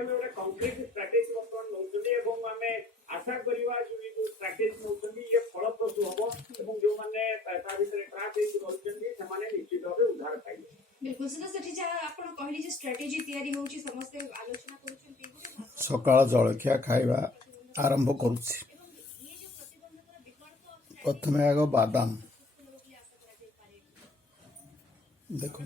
ଆମେ ଗୋଟେ concrete strategy ବର୍ତ୍ତମାନ ନେଉଛନ୍ତି ଏବଂ ଆମେ ଆଶା କରିବା ଯୋଉ ଷ୍ଟ୍ରାଟେଜି ନେଉଛନ୍ତି ଇଏ ଫଳପ୍ରସୂ ହବ ଏବଂ ଯୋଉମାନେ ତା ଭିତରେ ଟ୍ରାପ୍ ହେଇକି ରହିଛନ୍ତି ସେମାନେ ନିଶ୍ଚିତ ଭାବେ ଉଦ୍ଧାର ପାଇବେ। बिल्कुल सर सेठी जा आपण कहली जे स्ट्रेटजी तयारी होची समस्त आलोचना करूछंती सकाळ जलखिया खाइबा आरंभ करुछि। प्रथमे आग बादाम देखो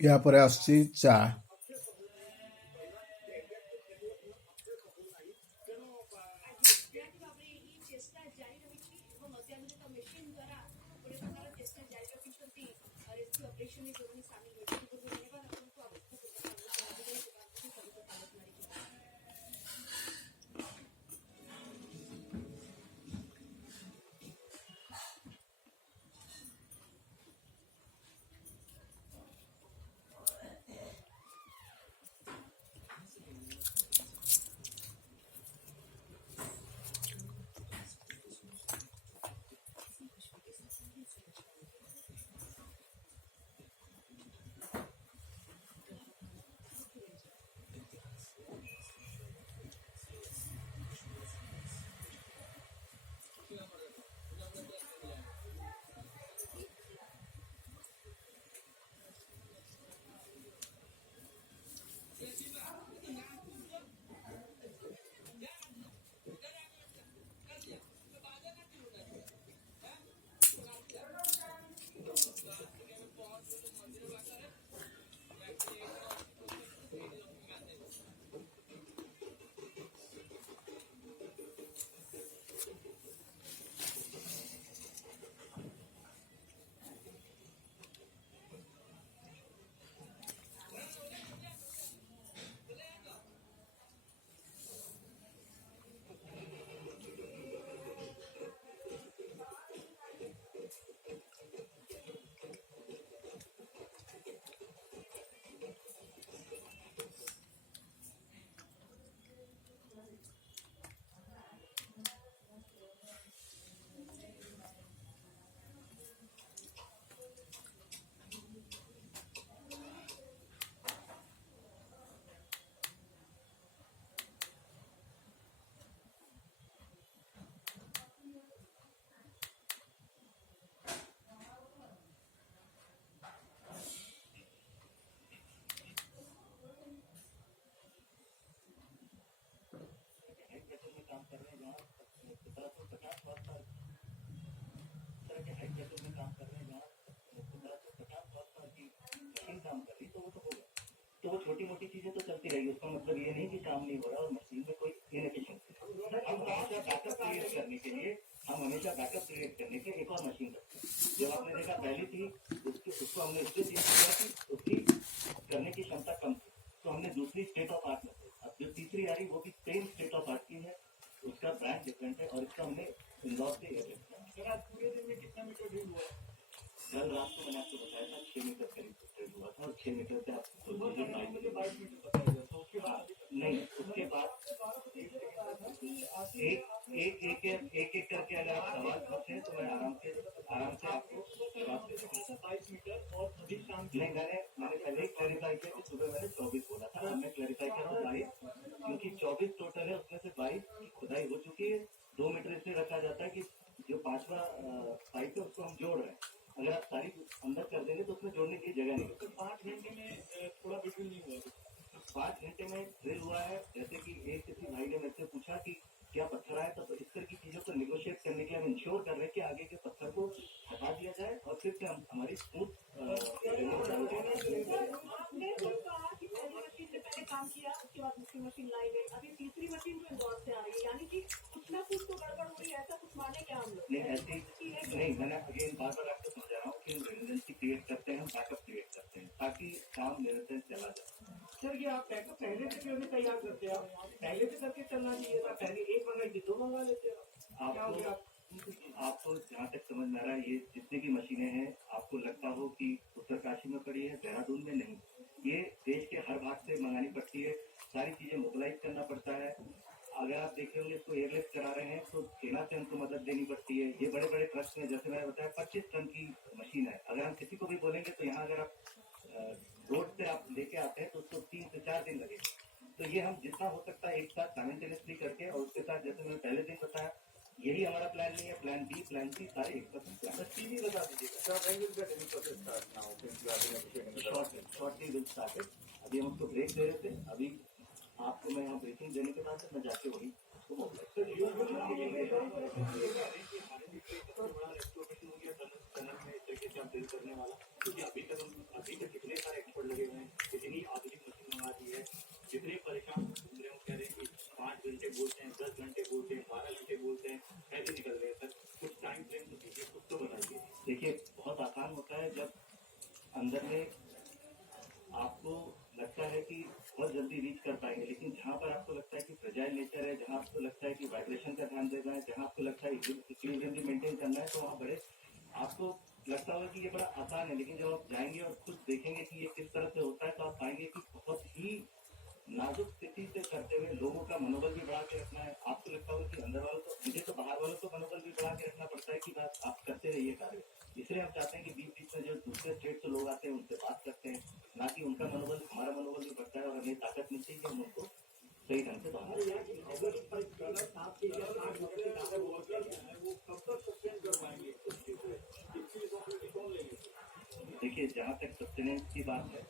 या परे आसी चा तो वो छोटी मोटी चीजें तो चलती रहेगी, उसका मतलब ये नहीं कि काम नहीं हो रहा और मशीन में कोई इनएफिशिएंसी। हम हमेशा बैकअप क्रिएट करने के लिए एक और मशीन रखते हैं। जब आपने देखा पहली थी उसको हमने इसलिए चेंज किया कि उसकी करने की क्षमता कम थी, तो हमने दूसरी स्टेट ऑफ आर्ट में। अब जो तीसरी आ रही वो भी सेम स्टेट ऑफ आर्ट की है, उसका ब्रांड डिफरेंट है और इसका हमने इंदौर से पूरे दिन में कितना मीटर ड्रिल हुआ? कल रात को मैंने आपको बताया था 6 मीटर करीब ड्रिल हुआ था और 6 मीटर से आपको 22 मीटर बताया गया था। उसके बाद नहीं, उसके बाद एक करके अगर आप सवाल पूछे तो मैं आराम से आपको जवाब दे दूंगा। 22 मीटर और अभी शाम नहीं, मैंने पहले ही क्लैरिफाई किया कि सुबह मैंने 24 बोला था, मैं क्लैरिफाई कर रहा हूँ 22, क्योंकि 24 टोटल है, उसमें से 22 की खुदाई हो चुकी है। 2 मीटर इसलिए रखा जाता है कि जो 5वां पाइप है उसको हम जोड़ रहे हैं, अगर आप सारी अंदर कर देंगे तो उसमें जोड़ने की जगह नहीं। तो 5 घंटे में थोड़ा बिल्कुल नहीं हुआ, 5 घंटे में ड्रिल हुआ है। जैसे कि एक किसी भाई ने मुझसे पूछा कि क्या पत्थर आया, तो इस तरह की चीजों को निगोशिएट करने के लिए हम इंश्योर कर रहे हैं कि आगे के पत्थर को हटा दिया जाए और फिर से हम हमारी स्मूथ काम किया। उसके बाद दूसरी मशीन लाई गई, अभी तीसरी मशीन जो इंदौर से आ रही है, यानी कि कुछ ना कुछ तो गड़बड़ हो रही है, ऐसा कुछ माने क्या हम लोग? नहीं, ऐसी नहीं, मैंने अगेन बार-बार आपको समझा रहा हूँ कि रेजिडेंसी क्रिएट करते हैं, हम बैकअप क्रिएट करते हैं ताकि काम निरंतर चला जाए। सर, ये आप बैकअप पहले से क्यों नहीं तैयार क्या करते हैं आप? पहले भी करके चलना चाहिए था, पहले एक मंगाई थी 2 मंगा लेते हो। क्या हो गया? आपको जहाँ तक समझ में आ रहा है, ये जितनी भी मशीनें हैं, आपको लगता हो कि उत्तरकाशी में पड़ी है, देहरादून में नहीं, ये देश के हर भाग से मंगानी पड़ती है, सारी चीजें मोबिलाइज करना पड़ता है। अगर आप देखे होंगे इसको एयरलिफ्ट करा रहे हैं तो सेना से हमको मदद देनी पड़ती है। ये बड़े बड़े ट्रक्स में, जैसे मैंने बताया, 25 टन की मशीन है। अगर हम किसी को भी बोलेंगे तो यहाँ अगर आप रोड से आप लेके आते हैं तो उसको 3 से 4 दिन लगेगा। तो ये हम जितना हो सकता है एक साथ साइमल्टेनियसली करके, और उसके साथ जैसे मैंने पहले दिन बताया, यही हमारा प्लान नहीं है, प्लान बी, प्लान सी, सारे एक साथ प्लान। टीवी बता दीजिएगा। Shortly will started. अभी हम उसको ब्रेक दे रहे थे, अभी आपको मैं यहाँ ब्रेकिंग देने के बाद मैं जाके वही उसको करने वाला, क्योंकि अभी तक कितने सारे एक्सपर्ट लगे हुए हैं, कितनी आधुनिक मशीन मंगा दी है, जितने परेशान घूम रहे हो, कह रहे हैं कि 5 घंटे बोलते हैं, 10 घंटे बोलते हैं, 12 घंटे बोलते हैं, कैसे निकल रहे हैं सर? कुछ टाइम फ्रेम तो दीजिए, कुछ तो बताइए। देखिए, बहुत आसान होता है जब अंदर में आपको लगता है कि बहुत जल्दी रीच कर पाएंगे, लेकिन जहाँ पर आपको लगता है कि फ्रेजाइल नेचर है, जहाँ आपको लगता है कि वाइब्रेशन का ध्यान देना है, जहाँ आपको लगता है इक्विलिब्रियम भी मेंटेन करना है, तो वहाँ बड़े आपको लगता होगा कि ये बड़ा आसान है, लेकिन जब आप जाएंगे और खुद देखेंगे कि ये किस तरह से होता है, तो आप पाएंगे कि बहुत ही नाजुक स्थिति से करते हुए लोगों का मनोबल भी बढ़ा के रखना है। आपको लगता होगा कि अंदर वालों को, मुझे तो बाहर वालों को मनोबल भी बढ़ा के रखना पड़ता है कि बात आप करते रहिए कार्य। इसलिए हम चाहते हैं कि बीच बीच में जो दूसरे स्टेट से लोग आते हैं उनसे बात करते हैं, ना कि उनका मनोबल, हमारा मनोबल भी बढ़ता है और हमें ताकत मिलती है कि हम उनको सही ढंग से बाहर। देखिए, जहाँ तक सस्टेनेंस की बात है,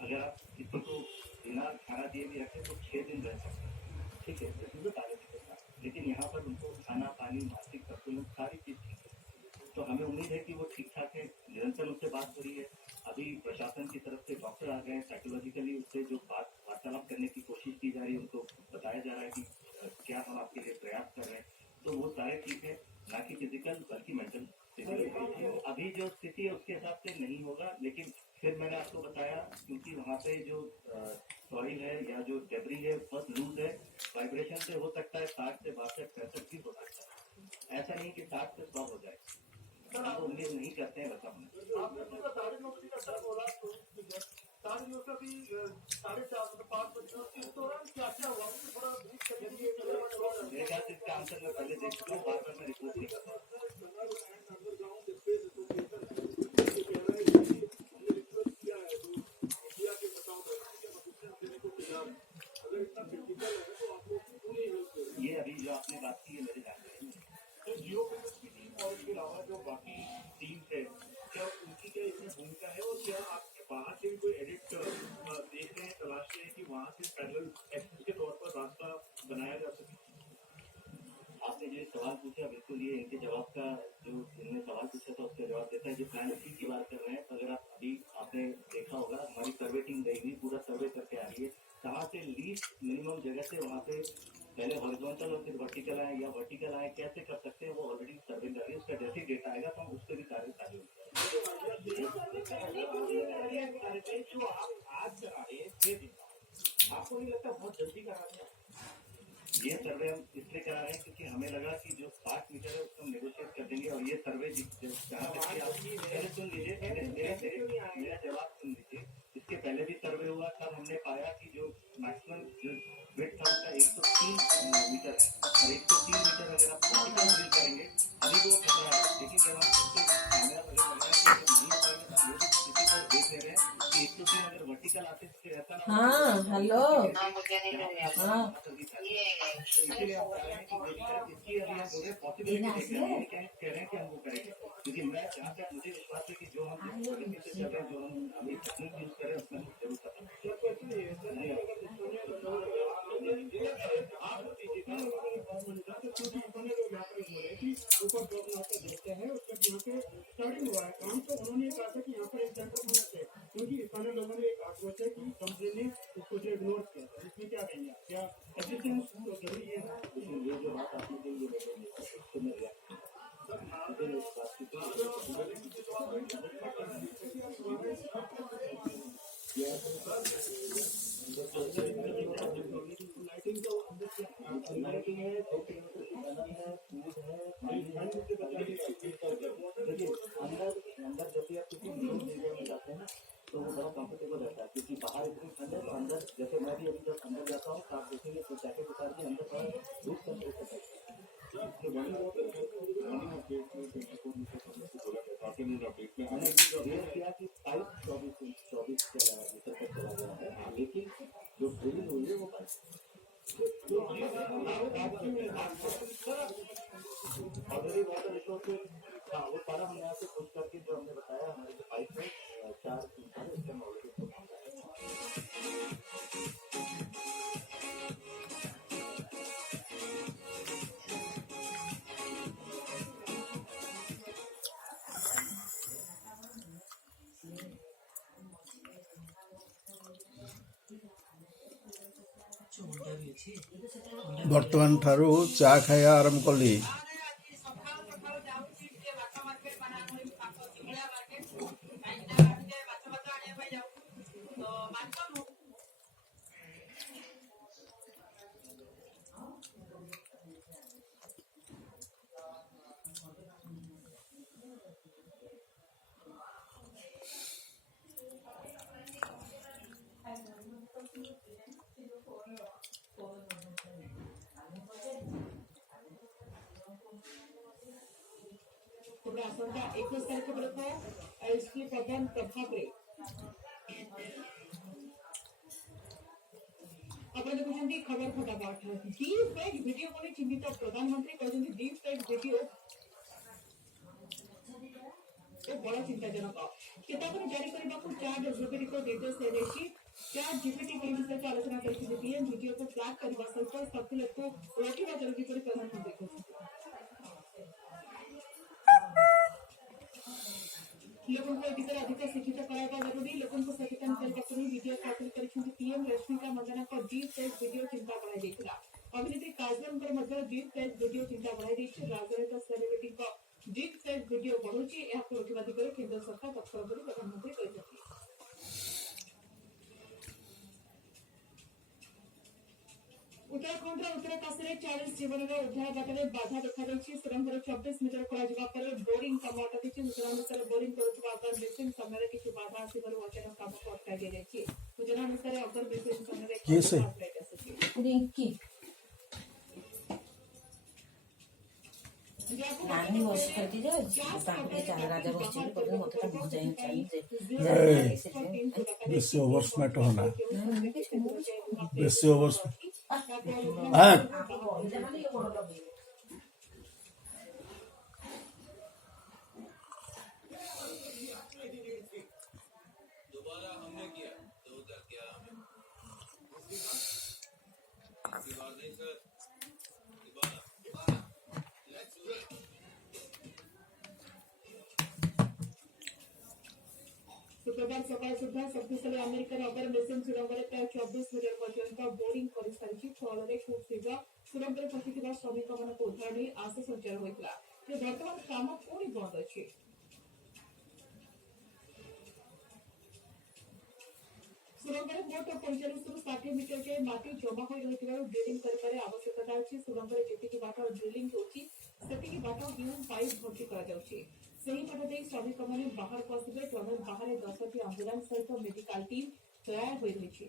अगर आप किसी को बिना खाना दिए भी रखें तो 6 दिन रह सकते हैं, ठीक है, इसमें सारे दिक्कत है। लेकिन यहाँ पर उनको खाना, पानी, मानसिक संतुलन, सारी चीज ठीक है। तो हमें उम्मीद है कि वो ठीक ठाक है। निरंतर उनसे बात हो रही है। अभी प्रशासन की तरफ से डॉक्टर आ गए हैं, साइकोलॉजिकली उससे जो वार्तालाप करने की कोशिश की जा रही है, उनको बताया जा रहा है कि क्या हम आपके लिए प्रयास कर रहे हैं। तो वो सारे ठीक है, ना कि फिजिकल बल्कि मेंटल। अभी जो स्थिति है उसके हिसाब से नहीं होगा, लेकिन फिर मैंने आपको बताया, क्योंकि वहाँ पे जो सॉइल है या जो डेब्री है बहुत लूज है, वाइब्रेशन से हो सकता है 60 से 62, 65 भी हो सकता है। ऐसा नहीं कि 60 से 100 हो जाए, हम उम्मीद नहीं करते हैं वैसा होना। आपने पूरा साढ़े 9 बजे का सर बोला, तो साढ़े 9 से भी 4:30 5 बजे, इस दौरान क्या क्या हुआ मुझे थोड़ा ब्रीफ करिए। मेरे ख्याल से इसका आंसर मैं पहले देख चुका हूँ, बार-बार मैं रिपोर्ट नहीं करता। ये अभी जो आपने बात की है मेरे जानकारी में। जियो पेमेंट्स की टीम और इसके अलावा जो बाकी टीम है, क्या उनकी क्या इसमें भूमिका है, और क्या आपके बाहर से भी कोई एडिट देख रहे हैं, तलाश रहे हैं कि वहाँ से पैरेलल एक्सेस के तौर पर रास्ता बनाया जा सके? आपने जो सवाल पूछा, बिल्कुल ये इनके जवाब का, जो इन्होंने सवाल पूछा था उसका जवाब देता है। जो प्लान सी की बात कर रहे हैं, तो अगर आप अभी आपने देखा होगा, हमारी सर्वे टीम गई हुई पूरा सर्वे करके आ रही है, कहाँ से लीस्ट मिनिमम जगह से वहाँ पे पहले हॉरिजॉन्टल और फिर वर्टिकल आए या वर्टिकल आए, कैसे कर सकते हैं, वो ऑलरेडी सर्वे कर रही है। उसका जैसे ही डेटा आएगा तो हम उस पर भी कार्य चालू जो आप आज करा रहे हैं 6 दिन, आपको नहीं लगता बहुत जल्दी करा दिया? ये सर्वे हम इसलिए करा रहे हैं क्योंकि हमें लगा कि जो 60 मीटर है उसको हम नेगोशिएट कर देंगे, और ये सर्वे जहाँ तक कि आप पहले सुन लीजिए, मेरा जवाब सुन लीजिए। इसके पहले भी सर्वे हुआ, तब हमने पाया कि जो मैक्सिमम जो विड्थ था उसका 103 मीटर है, और 103 मीटर अगर आप वर्टिकल ड्रिल करेंगे अभी वो खतरा है। लेकिन जब हम उसको कैमरा अगर लग रहा है कि जब नहीं हो पाएगा, तो हम लोग किसी को देख ले रहे हैं कि 103 अगर वर्टिकल आते तो फिर ऐसा ना हो। हाँ हेलो हाँ इसलिए हम कह रहे हैं कि इसकी अभी हम बोले पॉसिबिलिटी देख रहे हैं, कह रहे हैं कि हम वो करेंगे, क्योंकि मैं जहाँ तक मुझे विश्वास है कि जो हम पॉलिसी से चल रहे हैं, जो हम अभी टेक्निक यूज कर रहे हैं, उसमें हम जरूर देखते हैं उसका यहाँ पे स्टार्टिंग हुआ है काम, तो उन्होंने कहा था कि यहाँ पर एक सेंटर होना चाहिए, क्योंकि स्थानीय लोगों ने एक आक्रोश है कि कंपनी ने उसको जो इग्नोर किया था। इसमें क्या कहेंगे आप? क्या एसिस्टेंस तो जरूरी है? ये जो बात आपने कही उसको मैं रिएक्ट इनको अंदर किया लाइटिंग है, 2 किलोमीटर की पैदल है, फूड है, पानी है। देखिए अंदर जब भी आप किसी न्यू एरिया में जाते हैं ना तो वो बड़ा कंफर्टेबल रहता है, क्योंकि बाहर इतनी ठंड है तो अंदर जैसे मैं भी अभी जब अंदर जाता हूँ तो आप देखेंगे तो जैकेट उतार के अंदर थोड़ा धूप का हो सकता है। मैंने क्लियर किया कि पाइप 24 मीटर तक चला गया है, लेकिन जो ड्रिलिंग हुई है वो पाइप ऑलरेडी वाटर रिसोर्सेज, हाँ वो सारा हमने यहाँ से खुद करके जो हमने बताया हमारे जो पाइप है 4 सारे उसके हम ऑलरेडी उसको पहुँचाया। ବର୍ତ୍ତମାନ ଠାରୁ ଚା ଖାଇବା ଆରମ୍ଭ କଲି। ଆସନ୍ତା 21 ତାରିଖ ବେଳକୁ ଏସ୍ପି ପ୍ରଧାନ ପ୍ରଭାବରେ ଆପଣ ଦେଖୁଛନ୍ତି ଖବର ଫଟାଫଟ। ଡିପ୍ ଫେକ୍ ଭିଡିଓ ନେଇ ଚିନ୍ତିତ ପ୍ରଧାନମନ୍ତ୍ରୀ କହିଛନ୍ତି ଡିପ୍ ଫେକ୍ ଭିଡିଓ ବଡ଼ ଚିନ୍ତାଜନକ। ଚେତାବନୀ ଜାରି କରିବାକୁ ଚାଟ୍ ଜିପିଟିକୁ ନିର୍ଦ୍ଦେଶ ଦିଆଯାଇଛି। ଚାଟ୍ ଜିପିଟି ଏହି ବିଷୟକୁ ଆଲୋଚନା କରିଛନ୍ତି ପିଏମ୍। ଭିଡିଓକୁ ଫ୍ଲାଗ୍ କରିବା ସହିତ ସର୍କୁଲେଟକୁ ରୋକିବା ଜରୁରୀ ବୋଲି ପ୍ରଧାନମନ୍ତ୍ରୀ କହିଛନ୍ତି। लोगों को विषय अधिक शिक्षित कराया जरूरी। लोगों को सचेतन करने वीडियो हासिल कर पीएम रश्मिका मंदाना को डीप फेक वीडियो चिंता बढ़ाई देता। अभिनेत्री काजल डीप फेक वीडियो चिंता बढ़ाई राजनीतिक सेलिब्रिटी डीप फेक वीडियो बढ़ुची रोकवा दिगरे केंद्र सरकार तत्पर बोली प्रधानमंत्री कहते। उत्तराखंड उत्तरकाशी 40 जीवन उद्धार बाटे बाधा देखा सुरंग 24 मीटर खोल बोरिंग काम अटकी। सूचना अनुसार बोरिंग अगर मेसीन समय किसी बाधा आसवर अचानक काम को अटकाई दी जाए। सूचना अनुसार अगर मेसीन समय नानी बसती राजा बस मत बेसी ओवर स्मार्ट होना बेसी ओवर दोबारा हमने किया तो उधर क्या हमें नहीं सर दोबारा शुक्रवार सकाळ सुधा शक्तिशाली अमेरिकन अगर मेसीन सुरंग प्राय 24 मीटर पर्यंत बोरिंग कर सारी फल खूब शीघ्र सुरंग फसी श्रमिक मान उद्धार नहीं आशा संचार होता। बर्तमान काम पुणी बंद अच्छी। सुरंग मोट 45 ରୁ 60 मीटर के माटी जमा हो ड्रिलिंग कर आवश्यकता अच्छी। सुरंग जी बाट ड्रिलिंग होती बाट ह्यूम पाइप भर्ती कर बाट दे श्रमिक मैंने बाहर को आसवे। टनल बाहर 10टी आंबुलांस सहित मेडिकल टीम तैयार हो रही।